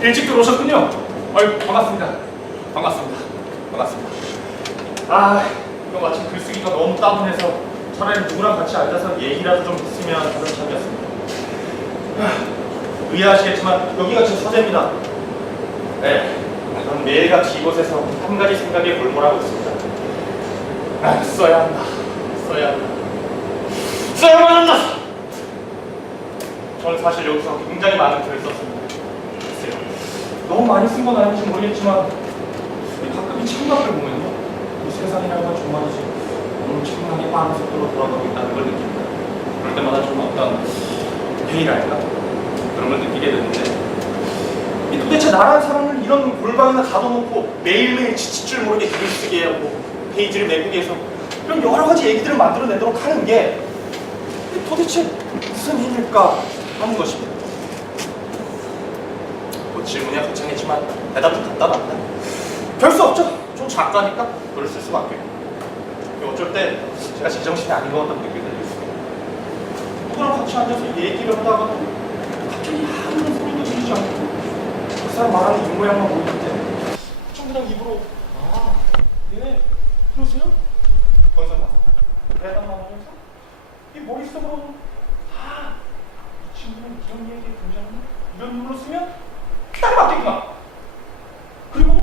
일찍 들어오셨군요. 아유, 반갑습니다. 반갑습니다. 반갑습니다. 아, 이거 마침 글쓰기가 너무 따분해서 차라리 누구랑 같이 앉아서 얘기라도 좀 했으면 하는 참이었습니다. 의아하시겠지만 여기가 제 서재입니다. 네, 전 매일같이 이곳에서 한 가지 생각에 몰몰하고 있습니다. 아, 써야 한다. 써야 한다. 써야만 한다! 저는 사실 여기서 굉장히 많은 글을 썼습니다. 글쎄요. 너무 많이 쓴 건 아닌지 모르겠지만 가끔 이 창밖을 보면요. 이 세상이라는 건 정말이지 엄청나게 빠른 속도로 돌아가고 있다는 걸 느낍니다. 그럴 때마다 좀 어떤 회의랄까? 그런 걸 느끼게 되는데 도대체 나라는 사람을 이런 골방이나 가둬놓고 매일매일 지칠 줄 모르게 글을 쓰게 하고 페이지를 메꾸게 해서 이런 여러 가지 얘기들을 만들어내도록 하는 게 도대체 무슨 힘일까 하는 것입니다. 뭐 질문이 거창했지만 대답은 간단합니다. 별 수 없죠. 좀 작가니까 글을 쓸 수밖에. 어쩔 때 제가 제정신이 아닌 것 같다는 느낌이 들고 있습니다. 누구랑 같이 앉아서 얘기를 하다가 갑자기 아무런 소리도 들리지 않고 그 사람 말하는 입 모양만 보이는데 좀 그냥 입으로 아, 네, 그러세요? 건설만 대답만 하면서 이 머릿속으로 아, 이 친구는 이런 얘기에 굉장히 이런 눈으로 쓰면 딱 맞겠구나. 그리고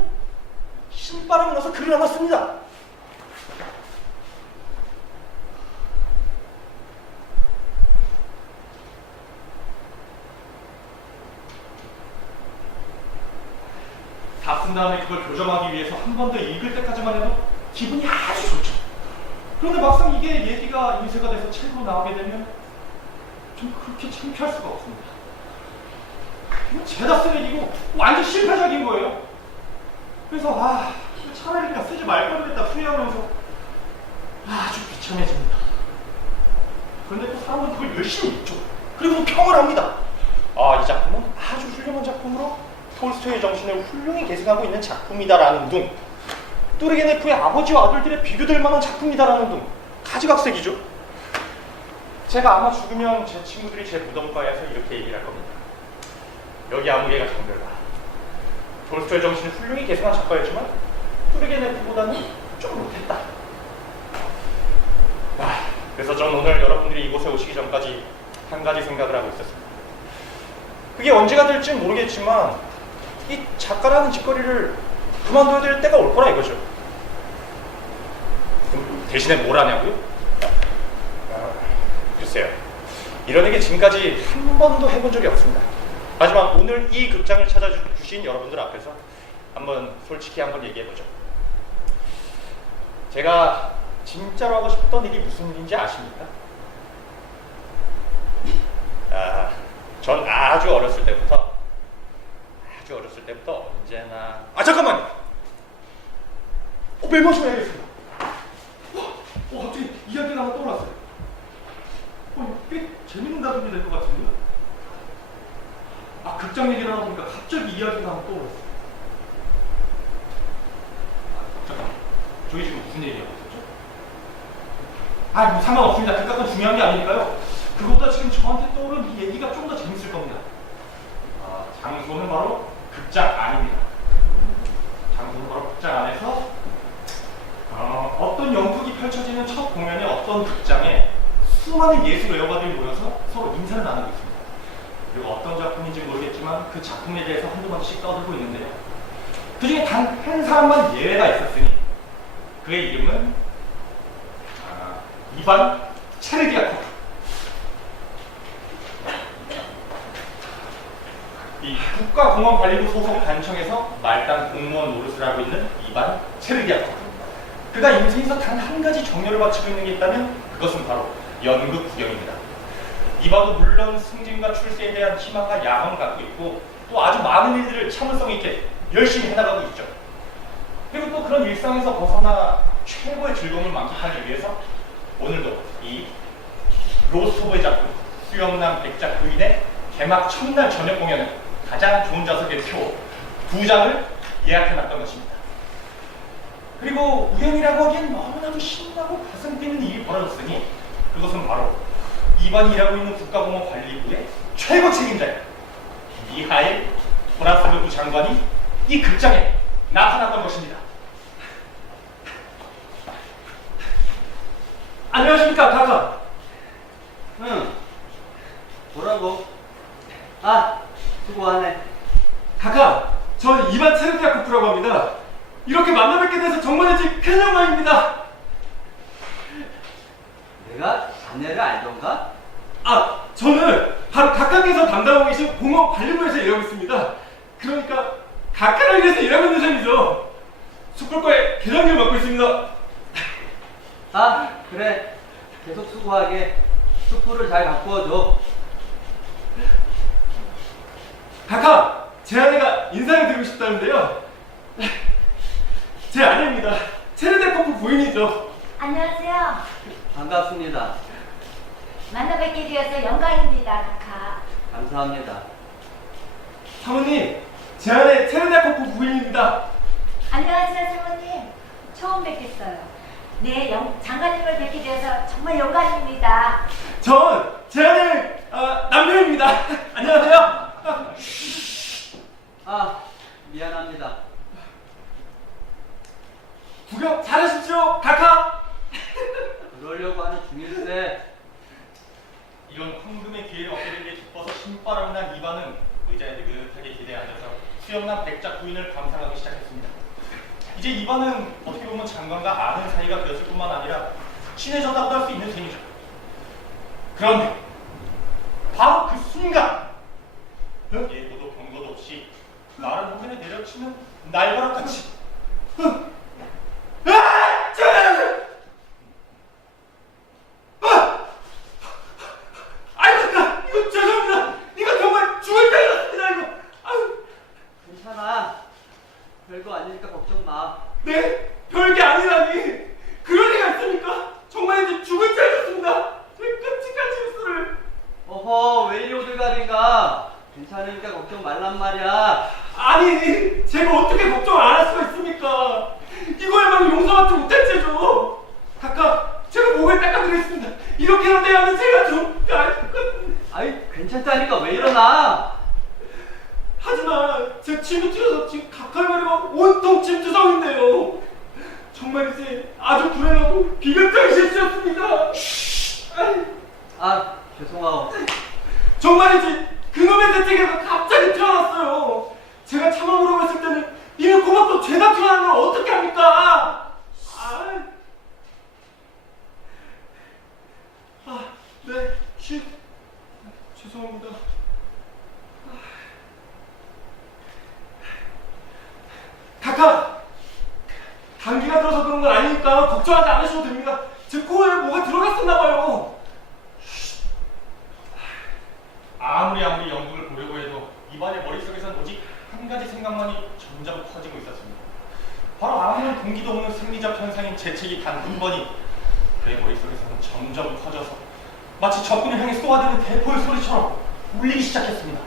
신바람이 나서 글을 하나 씁니다. 다 쓴 다음에 그걸 교정하기 위해서 한 번 더 읽을 때까지만 해도 기분이 아주 좋죠. 그런데 막상 이게 얘기가 인쇄가 돼서 책으로 나오게 되면 좀 그렇게 창피할 수가 없습니다. 이거 죄다 쓴 얘기고 완전 실패작인 거예요. 그래서 차라리 그냥 쓰지 말 걸 그랬다 후회하면서 아주 비참해집니다. 그런데 또 사람은 그걸 열심히 읽죠. 그리고 평을 합니다. 이 작품은 아주 훌륭한 작품으로 톨스토이의 정신을 훌륭히 계승하고 있는 작품이다라는 둥, 뚜르게네프의 아버지와 아들들의 비교될 만한 작품이다라는 둥, 가지각색이죠. 제가 아마 죽으면 제 친구들이 제 무덤가에서 이렇게 얘기를 할 겁니다. 여기 아무개가 정별다. 톨스토이의 정신을 훌륭히 계승한 작가였지만 뚜르게네프보다는 좀 못했다. 그래서 저는 오늘 여러분들이 이곳에 오시기 전까지 한 가지 생각을 하고 있었습니다. 그게 언제가 될지는 모르겠지만 이 작가라는 짓거리를 그만둬야 될 때가 올 거라 이거죠. 그럼 대신에 뭘 하냐고요? 글쎄요. 이런 얘기 지금까지 한 번도 해본 적이 없습니다. 하지만 오늘 이 극장을 찾아주신 여러분들 앞에서 솔직히 한번 얘기해보죠. 제가 진짜로 하고 싶었던 일이 무슨 일인지 아십니까? 전 아주 어렸을 때부터 언제나 잠깐만요. 메모 좀 해야겠습니다. 갑자기 이야기가 하나 떠올랐어요. 꽤 재밌는 다툼이 될 것 같은데요? 극장 얘기를 하다 보니까 갑자기 이야기가 하나 떠올랐어요. 잠깐만, 저희 지금 무슨 얘기하고 있었죠? 뭐 상관없습니다. 그깟 건 중요한 게 아니니까요. 그것보다 지금 저한테 떠오른 이 얘기가 좀 더 재밌을 겁니다. 장소는 바로 극장 안입니다. 장소는 바로 극장 안에서 어떤 연극이 펼쳐지는 첫 공연에 어떤 극장에 수많은 예술 애호가들이 모여서 서로 인사를 나누고 있습니다. 그리고 어떤 작품인지 모르겠지만 그 작품에 대해서 한두 번씩 떠들고 있는데요. 그 중에 단 한 사람만 예외가 있었으니 그의 이름은 이반 체르디아코프. 이 국가공원관리부 소속 관청에서 말단 공무원 노릇을 하고 있는 이반 체르디아코프. 그가 인생에서 단 한 가지 정열을 바치고 있는 게 있다면 그것은 바로 연극 구경입니다. 이반도 물론 승진과 출세에 대한 희망과 야망을 갖고 있고 또 아주 많은 일들을 참을성 있게 열심히 해나가고 있죠. 그리고 또 그런 일상에서 벗어나 최고의 즐거움을 만끽하기 위해서 오늘도 이 로스토브의 작품 수영남 백작 부인의 개막 첫날 저녁 공연을 가장 좋은 좌석의 표 2장을 예약해놨던 것입니다. 그리고 우연이라고 하기엔 너무나도 신나고 가슴 뛰는 일이 벌어졌으니 그것은 바로 이반이 일하고 있는 국가공원관리부의 최고 책임자인 미하일 보라스무부 장관이 이 극장에 나타났던 것입니다. 안녕하십니까, 카카. 응. 뭐라고? 아, 수고하네. 카카, 저 이반 체르티아코프라고 합니다. 이렇게 만나 뵙게 돼서 정말이지 큰 영광입니다. 내가 자네를 알던가? 아, 저는 바로 각각에서 담당하고 계신 공업 관리부에서 일하고 있습니다. 그러니까 각각을 위해서 일하고 있는 셈이죠. 숯불과의 계장을 맡고 있습니다. 아, 그래. 계속 수고하게. 숯불을 잘 가꾸어줘. 카카, 제 아내가 인사를 드리고 싶다는데요. 제 아내입니다. 체르데코프 부인이죠. 안녕하세요. 반갑습니다. 만나 뵙게 되어서 영광입니다, 카카. 감사합니다. 사모님, 제 아내 체르데코프 부인입니다. 안녕하세요, 사모님. 처음 뵙겠어요. 네, 장관님을 뵙게 되어서 정말 영광입니다. 전 제 아내 남편입니다. 안녕하세요. 아, 미안합니다. 구경 잘하십시오, 카카. 그러려고 하는 중일세. 이런 황금의 기회를 얻게 된 게 기뻐서 신바람이 난 이반은 의자에 느긋하게 기대에 앉아서 수염난 백작 부인을 감상하기 시작했습니다. 이제 이반은 어떻게 보면 장관과 아는 사이가 되었을 뿐만 아니라 친해졌다고 할 수 있는 셈이죠. 그런데 바로 그 순간 예고도 경고도 없이 나를 호변에 내려치는 날벼락같이 아이고, 이거 죄송합니다. 이거 정말 죽을 때였습니다. 이거. 아유. 괜찮아. 별거 아니니까 걱정 마. 네? 별게 아니라니. 그럴 리가 있습니까? 정말 이제 죽을 때였습니다. 제 끔찍한 실수를. 어허, 왜 이리 오들가린가? 괜찮으니까 걱정 말란 말이야. 아니, 제가 어떻게 걱정을 안 할 수가 있습니까? 이거야말로 용서받지 못한 죄죠. 카카, 제가 목을 닦아드리겠습니다. 이렇게라도 해야면 제가 좀 아이, 괜찮다니까 왜 이러나? 하지만 제 침이 튀어서 지금 카카오리가 온통 침투성인데요. 정말 이제 아주 불행하고 비극적인 실수였습니다. 아, 죄송하오. 정말이지 그놈의 대책에서 갑자기 튀어나왔어요. 제가 참아보려고 했을 때는 이미 고맙고 죄다 튀어나온 걸 어떻게 합니까? 네, 죄송합니다. 카카! 감기가 들어서 그런 건 아니니까 걱정하지 않으셔도 됩니다. 제 코에 뭐가 들어갔었나봐요. 아무리 연극을 보려고 해도 이반의 머릿속에선 오직 한 가지 생각만이 점점 커지고 있었습니다. 바로 아무런 동기도 없는 생리적 현상인 재채기 단 한 번이 그의 머릿속에서는 점점 커져서 마치 적군을 향해 쏘아대는 대포의 소리처럼 울리기 시작했습니다.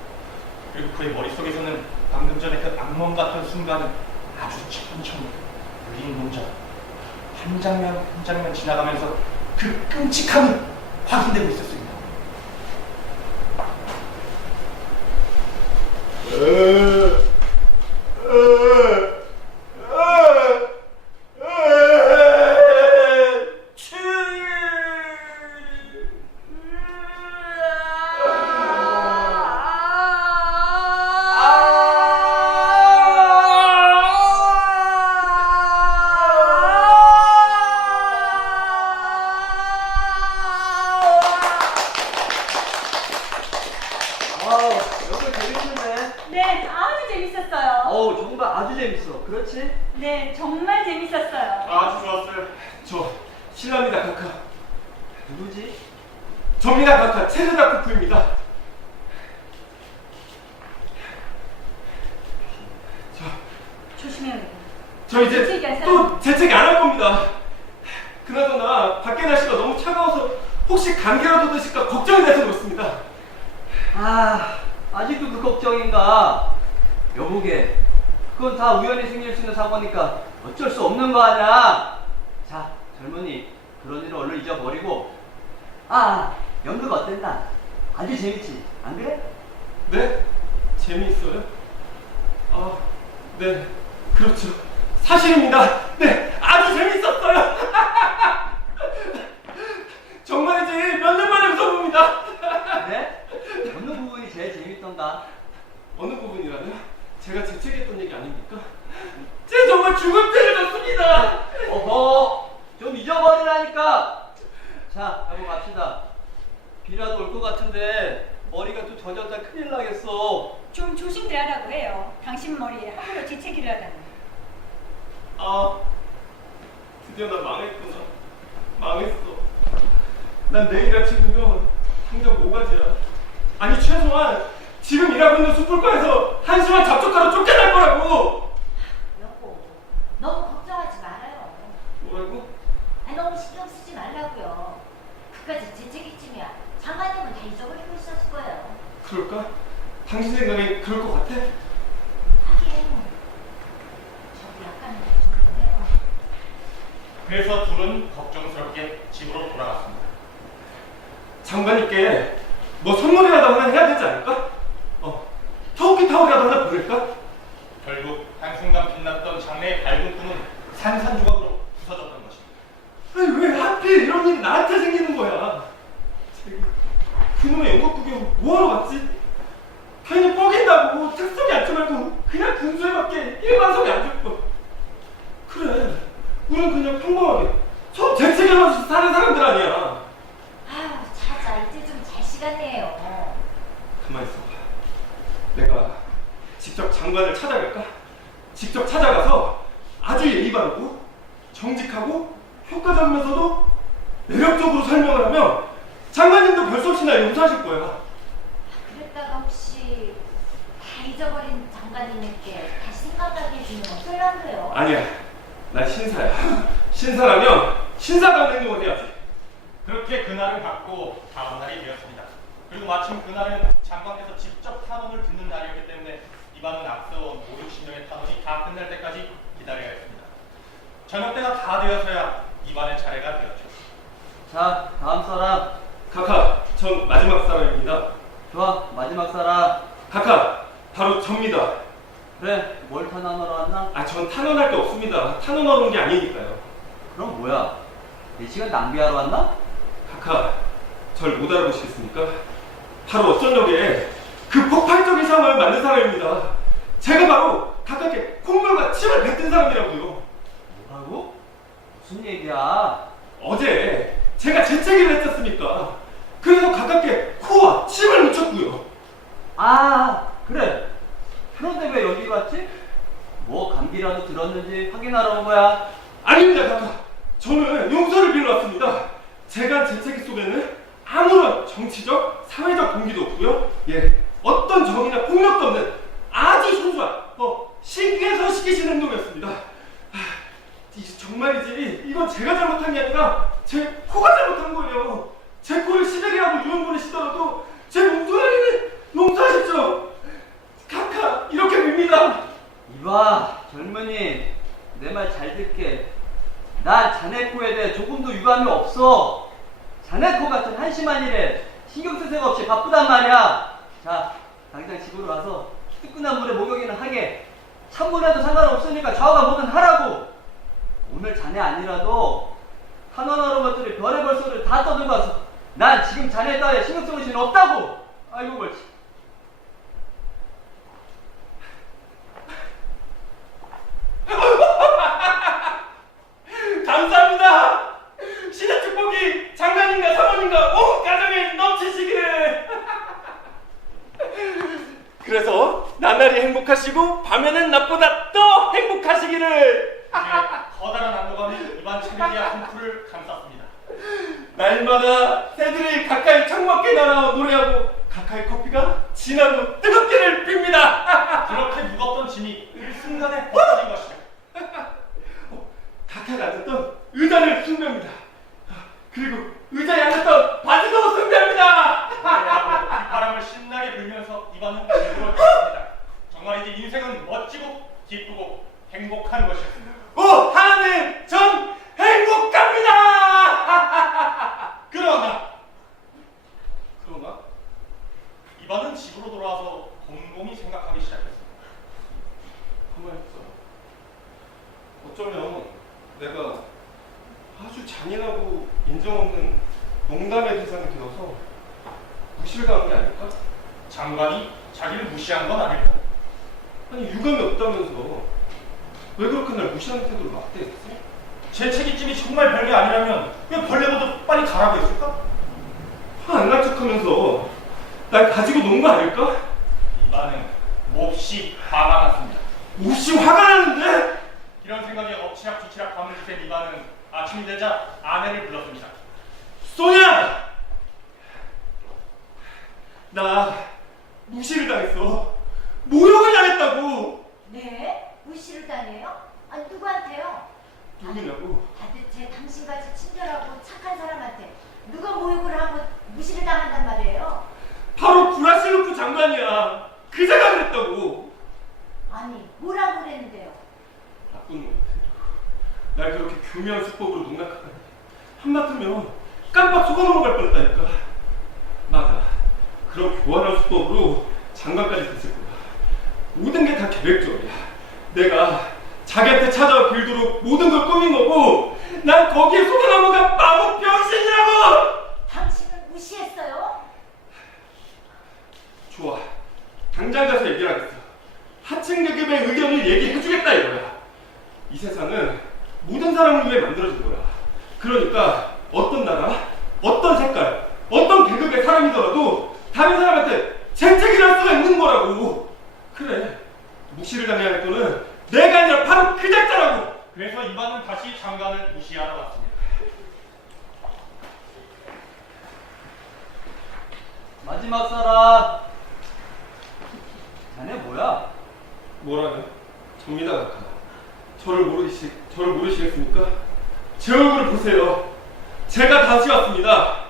그리고 그의 머릿속에서는 방금 전에 그 악몽 같은 순간은 아주 천천히 울리는 동작 한 장면 한 장면 지나가면서 그 끔찍함이 확인되고 있었습니다. 여기 재밌는데? 네, 아주 재밌었어요. 어우, 정말 아주 재밌어. 그렇지? 네, 정말 재밌었어요. 아주 좋았어요. 저 신라입니다, 카카. 누구지? 접니다, 카카. 체르다코프입니다. 조심해요. 저 이제 재채기 할 또 재채기 안 할 겁니다. 그나저나 밖에 날씨가 너무 차가워서 혹시 감기라도 드실까 걱정이 돼서 그렇습니다. 아, 아직도 그 걱정인가? 여보게, 그건 다 우연히 생길 수 있는 사고니까 어쩔 수 없는 거 아니야? 자, 젊은이, 그런 일은 얼른 잊어버리고. 연극 어땠나? 아주 재밌지, 안 그래? 네? 재미있어요? 네, 그렇죠. 사실입니다. 네, 아주 재밌었어요. 정말이지 몇 년 만에 웃어봅니다. 그래? 어느 부분이 제일 재밌던가? 어느 부분이라뇨? 제가 재채기했던 얘기 아닙니까? 제 정말 죽을 때를 줬습니다. 어허, 좀 잊어버리라니까. 자, 여보 갑시다. 비라도 올 것 같은데 머리가 또 젖었다 큰일 나겠어. 좀 조심들 하라고 해요. 당신 머리에 함부로 재채기를 하다니. 아, 드디어 나 망했구나. 망했어. 난 내일 아침이면 당장 모가지야. 아니 최소한 지금 일하고 있는 숯불가에서 한시간 잡초가로 쫓겨날 거라고. 여보, 너무 걱정하지 말아요. 뭐라고? 너무 신경 쓰지 말라고요. 그까지 재채기쯤이야 장관님은 다 잊어버리고 있었을 거예요. 그럴까? 당신 생각에 그럴 것 같아? 하긴 저도 약간 걱정되네요. 그래서 둘은 걱정스럽게 집으로 돌아갔습니다. 장관님께 뭐 선물이라도 하나 해야 되지 않을까? 터키타올이라도 하나 보낼까? 결국 한순간 빛났던 장래의 밝은 꿈은 산산조각으로 부서졌던 것입니다. 아니 왜 하필 이런 일이 나한테 생기는 거야? 그놈의 영국 구경 뭐하러 갔지? 괜히 뻐긴다고 특성이 앉지 말고 그냥 근수에밖에 일반석에 앉았고. 그래, 우린 그냥 평범하게 저 재채기하면서 사는 사람들 아니야. 아유, 자자, 이제 좀 잘 시간이에요. 가만히 있어봐. 내가 직접 장관을 찾아갈까? 직접 찾아가서 아주 예의 바르고 정직하고 효과적이면서도 매력적으로 설명을 하면 장관님도 별수 없이 날 용서하실 거야. 그랬다가 혹시 다 잊어버린 장관님께 다시 생각나게 해주면 어쩌려고요? 아니야, 난 신사야. 신사라면 신사다운 행동을 해야지. 그렇게 그날을 갖고 다음 날이 되었습니다. 그리고 마침 그날은 장관께서 직접 탄원을 듣는 날이었기 때문에 이반은 앞서온 5, 60명의 탄원이 다 끝날 때까지 기다려야 했습니다. 저녁 때가 다 되어서야 이반의 차례가 되었죠. 자, 다음 사람. 카카, 전 마지막 사람입니다. 좋아, 마지막 사람. 카카, 바로 접니다. 그래, 뭘 탄원하러 왔나? 아, 전 탄원할 게 없습니다. 탄원하러 온 게 아니니까요. 그럼 뭐야? 내 시간 낭비하러 왔나? 카카, 절 못 알아보시겠습니까? 바로 어떤 역에 그 폭발적인 상황을 만든 사람입니다. 제가 바로 가깝게 콧물과 침을 뱉은 사람이라고요. 뭐라고? 무슨 얘기야? 어제 제가 재채기를 했었으니까 그래서 가깝게 코와 침을 묻혔고요. 아, 그래. 그런데 왜 여기 왔지? 뭐 감기라도 들었는지 확인하러 온 거야? 아닙니다, 카카. 저는 용서를 빌러 왔습니다. 제가 한 재채기 속에는 아무런 정치적, 사회적 동기도 없고요. 예, 어떤 정의나 폭력도 없는 아주 순수한 시기에서 시키신 행동이었습니다. 정말이지 이건 제가 잘못한 게 아니라 제 코가 잘못한 거예요. 제 코를 시베리아로 유언 보내시더라도 제 몸뚱아리는 용서하십시오. 카카, 이렇게 빕니다. 이봐, 젊은이, 내 말 잘 듣게. 난 자네 코에 대해 조금도 유감이 없어. 자네 코 같은 한심한 일에 신경 쓸 새가 없이 바쁘단 말이야. 자, 당장 집으로 가서 뜨끈한 물에 목욕이나 하게. 찬물에도 상관없으니까 좌우가 뭐든 하라고. 오늘 자네 아니라도 탄원하러 것들이 별의별 소리를 다 떠들고 와서 난 지금 자네 따위에 신경 쓸 것이 없다고. 아이고 그렇지. 감사합니다. 신의 축복이 장관님과 사모님과 온 가정에 넘치시기를. 그래서 나날이 행복하시고 밤에는 낮보다 더 행복하시기를. 커다란 안도감이 이반 체리아 한 풀을 감쌌습니다. 날마다 새들이 가까이 창밖에 날아와 노래하고 가까이 커피가 진하고 뜨겁기를 빕니다. 그렇게 무겁던 짐이 일순간에 벗어진 것이죠. 카카가 앉았던 의자를 숭배합니다. 그리고 의자에 앉았던 바지도 숭배합니다. 바람을 신나게 불면서 이반은 집으로 갔습니다. 정말이지 인생은 멋지고 기쁘고 행복한 것이었습니다. 오, 하나님, 전 행복합니다. 그러나 이반은 집으로 돌아와서 곰곰이 생각하기 시작했습니다. 가만히 있어. 어쩌면 내가 아주 잔인하고 인정 없는 농담의 대상이 되어서 무시를 당한 게 아닐까? 장관이 자기를 무시한 건 아닐까? 아니 유감이 없다면서 왜 그렇게 날 무시하는 태도를 막대했지? 제 책임짐이 정말 별게 아니라면 왜 벌레보다 빨리 가라고 했을까? 화 안 날 척하면서 날 가지고 논 거 아닐까? 이반은 몹시 화가 났습니다. 몹시 화가 나는데? 이런 생각에 엎치락뒤치락 감을 된 이반은 아침이 되자 아내를 불렀습니다. 소냐! 나 무시를 당했어. 모욕을 당했다고. 네? 무시를 당해요? 아, 누구한테요? 누구냐고? 도대체 당신같이 친절하고 착한 사람한테 누가 모욕을 하고 무시를 당한단 말이에요? 바로 브라실로프 장관이야. 그자가 그랬다고. 아니, 뭐라고 그랬는데요? 나쁜 놈 같아. 날 그렇게 교묘한 수법으로 농락하다니. 한마디면 깜빡 속아 넘어갈 뻔했다니까. 맞아. 그런 교활한 수법으로 장관까지 됐을 거야. 모든 게 다 계획적이야. 내가 자기한테 찾아와 빌도록 모든 걸 꾸민 거고, 난 거기에 속아 넘어간 바보 병신이라고! 당신을 무시했어요? 좋아. 당장 가서 얘기하겠어. 하층 계급의 의견을 얘기해주겠다 이거야. 이 세상은 모든 사람을 위해 만들어진 거야. 그러니까 어떤 나라, 어떤 색깔, 어떤 계급의 사람이더라도 다른 사람한테 재책을 할 수가 있는 거라고. 그래. 무시를 당해야 할 거는 내가 아니라 바로 그 작자라고. 그래서 이반은 다시 장관을 무시하러 갔습니다. 마지막 사람. 자네 뭐야? 뭐라냐? 접니다 각하. 저를 모르시겠습니까? 제 얼굴을 보세요. 제가 다시 왔습니다.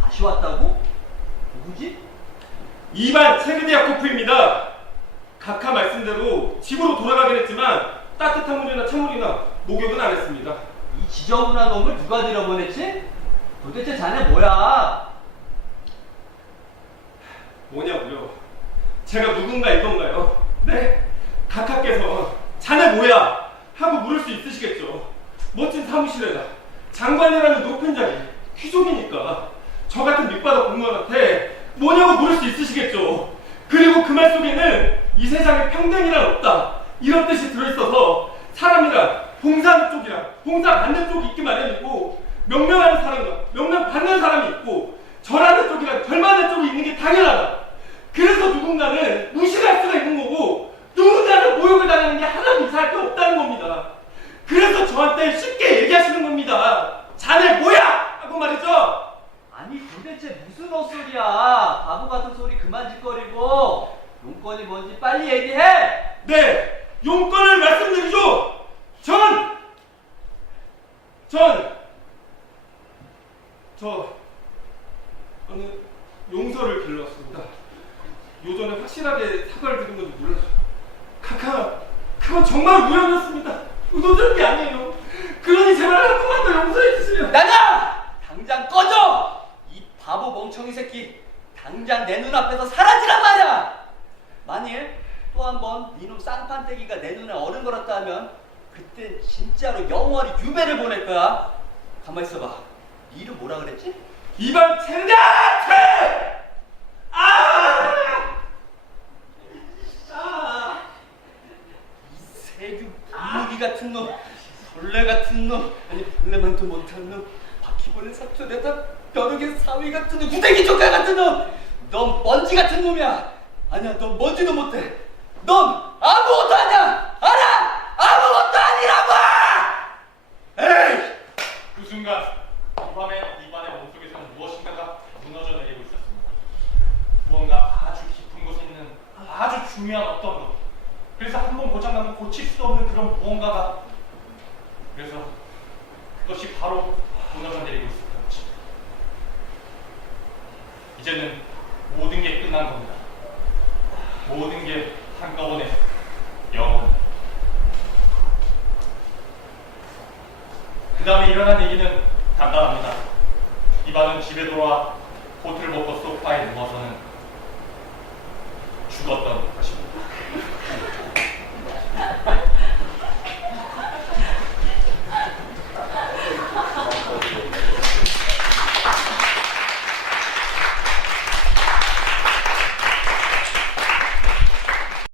다시 왔다고? 누구지? 이반 체르디아코프입니다. 각하 말씀대로 집으로 돌아가긴 했지만 따뜻한 물이나 찬물이나 목욕은 안 했습니다. 이 지저분한 놈을 누가 들여보냈지? 도대체 자네 뭐야? 뭐냐고요? 제가 누군가 이건가요? 네? 각하께서 자네 뭐야? 하고 물을 수 있으시겠죠. 멋진 사무실에다 장관이라는 높은 자리, 귀족이니까 저 같은 밑바닥 공무원한테 뭐냐고 물을 수 있으시겠죠. 그리고 그 말 속에는 이 세상에 평등이란 없다 이런 뜻이 들어있어서 사람이란 봉사하는 쪽이랑 봉사받는 쪽이 있기 마련이고 명령하는 사람과 명령받는 사람이 있고 절하는 쪽이랑 절받는 쪽이 있는 게 당연하다. 그래서 누군가는 무시할 수가 있는 거고 누군가는 모욕을 당하는 게 하나도 이상할 게 없다는 겁니다. 그래서 저한테 쉽게 얘기하시는 겁니다. 자네 뭐야? 하고 말이죠. 아니 도대체 무슨 헛소리야? 바보 같은 소리 그만 짓거리고 용건이 뭔지 빨리 얘기해! 네, 용건을 말씀드리죠. 저 어느 용서를 빌렸습니다. 요전에 확실하게 사과를 드린 건지 몰라서. 카카, 그건 정말 우연이었습니다. 의도된 게 아니에요. 그러니 제발 한 번만 더 용서해 주세요. 나가! 당장 꺼져! 이 바보 멍청이 새끼 당장 내 눈앞에서 사라지란 말이야! 만일 또 한 번 니놈 쌍판떼기가 내 눈에 어른거렸다 하면 그땐 진짜로 영원히 유배를 보낼 거야. 가만히 있어봐. 네 이름 뭐라 그랬지? 이반 첸다테! 이 세균 무기 같은 놈, 벌레 같은 놈, 아니 벌레만도 못한 놈, 바퀴벌레 사촌에다 벼룩의 사위 같은 놈, 구데기 조카 같은 놈, 넌 먼지 같은 놈이야. 아니야, 넌 먼지도 못해. 넌 아무것도 아니야. 알아? 아무것도 아니라고! 에이! 그 순간 이 밤에 이반의 몸속에서는 무엇인가가 무너져 내리고 있었습니다. 무언가 아주 깊은 곳에 있는 아주 중요한 어떤 것. 그래서 한 번 고장나면 고칠 수 없는 그런 무언가가. 그래서 그것이 바로 무너져 내리고 있었던 것입니다. 이제는 모든 게 끝난 겁니다. 모든 게 한꺼번에 영원. 그 다음에 일어난 얘기는 간단합니다. 이반은 집에 돌아와 코트를 벗고